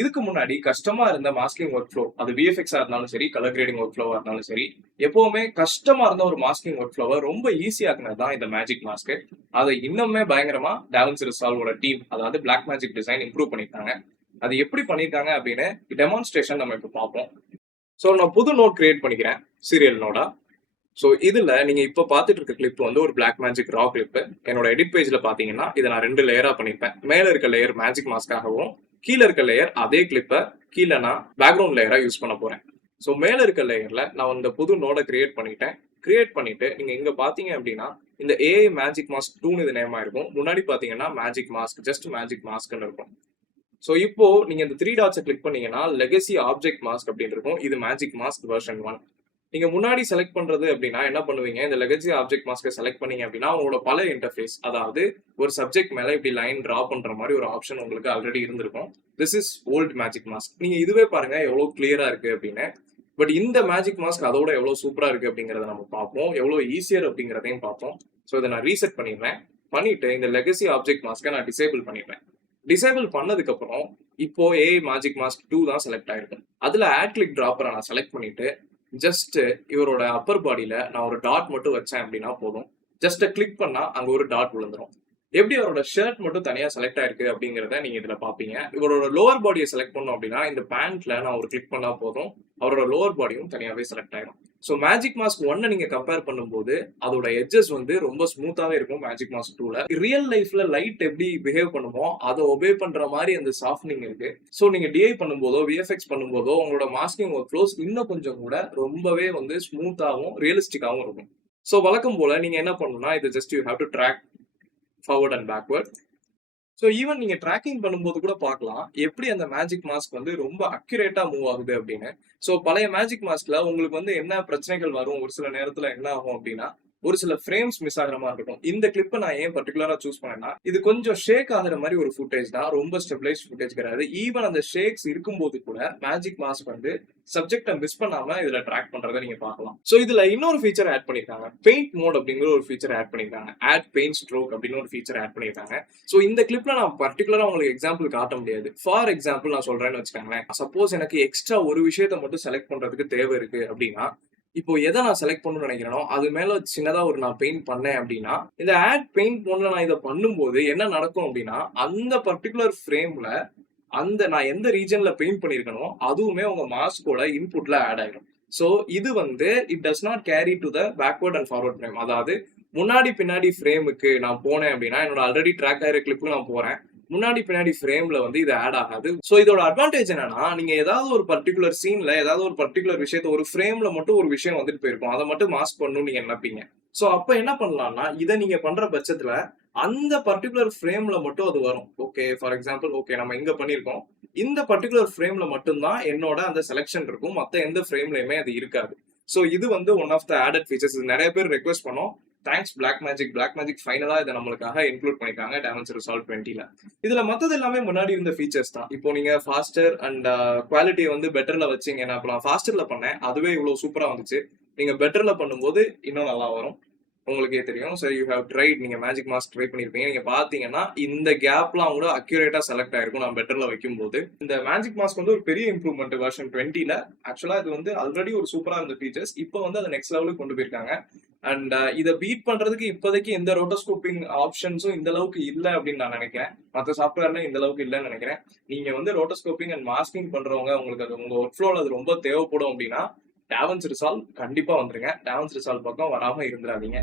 இதுக்கு முன்னாடி கஷ்டமா இருந்த மாஸ்கிங் ஒர்க் ஃப்ளோ, அது விஎஃப்எக்ஸா இருந்தாலும் சரி, கலர் கிரேடிங் ஒர்க் ஃப்ளோவா இருந்தாலும் சரி, எப்பவுமே கஷ்டமா இருந்த ஒரு மாஸ்கிங் ஒர்க் ஃப்ளோவை ரொம்ப ஈஸியாக்குனது தான் இந்த மேஜிக் மாஸ்க். அதை இன்னுமே பயங்கரமா டாவின்சி ரிசால்வோட டீம், அதாவது பிளாக் மேஜிக் டிசைன் இம்ப்ரூவ் பண்ணிருக்காங்க. அது எப்படி பண்ணிருக்காங்க அப்படின்னு டெமான்ஸ்ட்ரேஷன் நம்ம இப்ப பார்ப்போம். ஸோ நான் புது நோட் கிரியேட் பண்ணிக்கிறேன், சீரியல் நோடா. ஸோ இதுல நீங்க இப்ப பாத்துட்டு இருக்க கிளிப் வந்து ஒரு பிளாக் மேஜிக் ரா கிளிப். என்னோட எடிட் பேஜ்ல பாத்தீங்கன்னா இதை நான் 2 லேயரா பண்ணிருப்பேன். மேல இருக்க லேயர் மேஜிக் மாஸ்காகவும், கீழே இருக்க லேயர் அதே கிளிப்பை கீழே நான் பேக்ரவுண்ட் லேயரா யூஸ் பண்ண போறேன். ஸோ மேல இருக்க லேயர்ல நான் இந்த புது நோட கிரியேட் பண்ணிட்டேன். கிரியேட் பண்ணிட்டு நீங்க இங்க பாத்தீங்க அப்படின்னா இந்த ஏஐ மேஜிக் மாஸ்க் 2 இது நேமா இருக்கும். முன்னாடி பாத்தீங்கன்னா மேஜிக் மாஸ்க், ஜஸ்ட் மேஜிக் மாஸ்க்னு இருக்கும். ஸோ இப்போ நீங்க இந்த 3 டாட்ஸை கிளிக் பண்ணீங்கன்னா லெகசி ஆப்ஜெக்ட் மாஸ்க் அப்படின்னு இருக்கும். இது மேஜிக் மாஸ்க் வெர்ஷன் 1. நீங்க முன்னாடி செலக்ட் பண்றது அப்படின்னா என்ன பண்ணுவீங்க, இந்த லெகசி ஆப்ஜெக்ட் மாஸ்கை செலக்ட் பண்ணீங்க அப்படின்னா உங்களோட பல இன்டர்ஃபேஸ், அதாவது ஒரு சப்ஜெக்ட் மேல இப்படி லைன் டிரா பண்ற மாதிரி ஒரு ஆப்ஷன் உங்களுக்கு ஆல்ரெடி இருந்திருக்கும். This is volt magic mask. நீங்க இதுவே பாருங்க எவ்வளவு கிளியரா இருக்கு அப்படின்னு. பட் இந்த மேஜிக் மாஸ்க் அதோட எவ்வளவு சூப்பரா இருக்கு அப்படிங்கறத நம்ம பார்ப்போம், எவ்வளவு ஈஸியர் அப்படிங்கறதையும் பார்ப்போம். ஸோ இதை நான் ரீசெட் பண்ணிடுறேன். பண்ணிட்டு இந்த லெகசி ஆப்ஜெக்ட் மாஸ்கை நான் டிசேபிள் பண்ணிடுறேன். டிசேபிள் பண்ணதுக்கு அப்புறம் இப்போ ஏஐ மேஜிக் மாஸ்க் 2 தான் செலக்ட் ஆயிருக்கும். அதுல ஆட் கிளிக் டிராப்பரை நான் செலக்ட் பண்ணிட்டு ஜஸ்ட் இவரோட அப்பர் பாடியில நான் ஒரு டாட் மட்டும் வச்சேன் அப்படின்னா போதும். ஜஸ்ட் கிளிக் பண்ணா அங்க ஒரு டாட் விழுந்துரும். எப்படி அவரோட ஷர்ட் மட்டும் தனியா செலக்ட் ஆயிருக்கு அப்படிங்கறத நீங்க இதுல பாப்பீங்க. இவரோட லோவர் பாடியை செலக்ட் பண்ணோம் அப்படின்னா இந்த பேண்ட்ல நான் ஒரு கிளிக் பண்ணா போதும், அவரோட லோவர் பாடியும் தனியாவே செலக்ட் ஆயிடும். ஸோ மேஜிக் மாஸ்க் 1 நீங்க கம்பேர் பண்ணும்போது அதோட எட்ஜஸ் வந்து ரொம்ப ஸ்மூத்தாவே இருக்கும். மேஜிக் மாஸ்க் 2ல ரியல் லைஃப்ல லைட் எப்படி பிஹேவ் பண்ணுமோ அதை ஒபே பண்ற மாதிரி அந்த சாஃப்ட்னிங் இருக்கு. ஸோ நீங்க டிஐ பண்ணும்போதோ விஎஃப்எக்ஸ் பண்ணும்போதோ உங்களோட மாஸ்கிங் ஒர்க் ஃப்ளோஸ் இன்னும் கொஞ்சம் கூட ரொம்பவே வந்து ஸ்மூத்தாகவும் ரியலிஸ்டிக்காகவும் இருக்கும். ஸோ வழக்கம் போல நீங்க என்ன பண்ணணும்னா இது just you have to track forward and backward. So even நீங்க ட்ராக்கிங் பண்ணும்போது கூட பார்க்கலாம் எப்படி அந்த மேஜிக் மாஸ்க் வந்து ரொம்ப அக்யூரேட்டா மூவ் ஆகுது அப்படின்னு. ஸோ பழைய மேஜிக் மாஸ்க்ல உங்களுக்கு வந்து என்ன பிரச்சனைகள் வரும், ஒரு சில நேரத்துல என்ன ஆகும் அப்படின்னா ஒரு சில ஃப்ரேம்ஸ் மிஸ் ஆகிற மாதிரி இருக்கும். இந்த கிளிப்பை நான் ஏன் பர்டிகுலரா சூஸ் பண்ணேன்னா இது கொஞ்சம் ஷேக் ஆகிற மாதிரி ஒரு ஃபுட்டேஜ் தான், ரொம்ப ஸ்டெபிளைஸ் ஃபுட்டேஜ் கிடையாது. ஈவன் அந்த ஷேக்ஸ் இருக்கும்போது கூட மேஜிக் மாஸ்க் வந்து சப்ஜெக்டை மிஸ் பண்ணாம இதுல ட்ராக் பண்றதை நீங்க பார்க்கலாம். ஸோ இதுல இன்னொரு ஃபீச்சர் ஆட் பண்ணிருக்காங்க, பெயிண்ட் மோட் அப்படிங்கிற ஒரு ஃபீச்சர் ஆட் பண்ணிருக்காங்க. ஆட் பெயிண்ட் ஸ்ட்ரோக் அப்படின்னு ஒரு ஃபீச்சர் ஆட் பண்ணிருக்காங்க. ஸோ இந்த கிளிப்ல நான் பர்டிகுலரா உங்களுக்கு எக்ஸாம்பிள் காட்ட முடியாது. ஃபார் எக்ஸாம்பிள் நான் சொல்றேன்னு வச்சுக்கோங்களேன், சப்போஸ் எனக்கு எக்ஸ்ட்ரா ஒரு விஷயத்த மட்டும் செலக்ட் பண்றதுக்கு தேவை இருக்கு அப்படின்னா இப்போ எதை நான் செலக்ட் பண்ணணும்னு நினைக்கிறேனோ அது மேல சின்னதா ஒரு நான் பெயிண்ட் பண்ணேன் அப்படின்னா இந்த ஆட் பெயிண்ட் மோட்ல நான் இதை பண்ணும்போது என்ன நடக்கும் அப்படின்னா அந்த பர்டிகுலர் ஃப்ரேம்ல அந்த நான் எந்த ரீஜன்ல பெயிண்ட் பண்ணிருக்கனோ அதுவுமே உங்க மாஸ்கோட இன்புட்ல ஆட் ஆயிடும். ஸோ இது வந்து it does not carry to the backward and forward frame. அதாவது முன்னாடி பின்னாடி ஃப்ரேமுக்கு நான் போனேன் அப்படின்னா என்னோட ஆல்ரெடி ட்ராக் ஆகிற கிளிப்புக்கு நான் போறேன், முன்னாடி பின்னாடி ஃப்ரேம்ல வந்து இது ஆட் ஆகாது. சோ இதோட அட்வான்டேஜ் என்னன்னா நீங்க ஏதாவது ஒரு பர்டிகுலர் சீன்ல ஏதாவது ஒரு பர்டிகுலர் விஷயத்த ஒரு ஃப்ரேம்ல மட்டும் ஒரு விஷயம் வந்துட்டு போயிருக்கும், அதை மட்டும் மாஸ்க் பண்ணணும்னு நீங்க நினைப்பீங்க. சோ அப்ப என்ன பண்ணலாம்னா இதை நீங்க பண்ற பட்சத்துல அந்த பர்டிகுலர் ஃப்ரேம்ல மட்டும் அது வரும். ஓகே ஃபார் எக்ஸாம்பிள், ஓகே நம்ம இங்க பண்ணிருக்கோம், இந்த பர்டிகுலர் ஃப்ரேம்ல மட்டும்தான் என்னோட அந்த செலக்ஷன் இருக்கும், மத்த எந்த ஃப்ரேம்லயுமே அது இருக்காது. சோ இது வந்து one of the added features. நிறைய பேர் ரெக்வெஸ்ட் பண்ணோம், தேங்க்ஸ் பிளாக் மேஜிக் ஃபைனலா இதை நம்மளுக்காக இன்க்ளூட் பண்ணிருக்காங்க டாவின்சி ரிசால்வ் 20ல. இதுல மத்தது எல்லாமே முன்னாடி இருந்த ஃபீச்சர்ஸ் தான். இப்போ நீங்க ஃபாஸ்டர் அண்ட் குவாலிட்டியை வந்து பெட்டர்ல வச்சீங்கன்னா, இப்போ நான் ஃபாஸ்டர்ல பண்ணேன் அதுவே இவ்வளவு சூப்பரா வந்துச்சு, நீங்க பெட்டர்ல பண்ணும்போது இன்னும் நல்லா வரும், உங்களுக்கே தெரியும். ஸோ யூ ஹேவ் ட்ரைட், நீங்க மேஜிக் மாஸ்க் ட்ரை பண்ணிருப்பீங்க, நீங்க பாத்தீங்கன்னா இந்த கேப்லாம் கூட அக்யூரேட்டா செலக்ட் ஆயிருக்கும் நான் பெட்டர்ல வைக்கும் போது. இந்த மேஜிக் மாஸ்க் வந்து ஒரு பெரிய இம்ப்ரூவ்மெண்ட் வெர்ஷன் 20ல. ஆக்சுவலா இது வந்து ஆல்ரெடி ஒரு சூப்பரா இருந்த ஃபீச்சர்ஸ், இப்போ வந்து அதை நெக்ஸ்ட் லெவலுக்கு கொண்டு போயிருக்காங்க. அண்ட் இதை பீட் பண்றதுக்கு இப்போதைக்கு எந்த ரோட்டோஸ்கோப்பிங் ஆப்ஷன்ஸும் இந்த அளவுக்கு இல்லை அப்படின்னு நான் நினைக்கிறேன். மற்ற சாஃப்ட்வேர்ல இந்த அளவுக்கு இல்லைன்னு நினைக்கிறேன். நீங்க வந்து ரோட்டோஸ்கோப்பிங் அண்ட் மாஸ்கிங் பண்றவங்க, உங்களுக்கு அது உங்க ஒர்க் ஃப்ளோல அது ரொம்ப தேவைப்படும் அப்படின்னா டாவின்சி ரிசால்வ் கண்டிப்பா வந்துருங்க. டாவின்சி ரிசால்வ் பக்கம் வராம இருந்துடாதீங்க.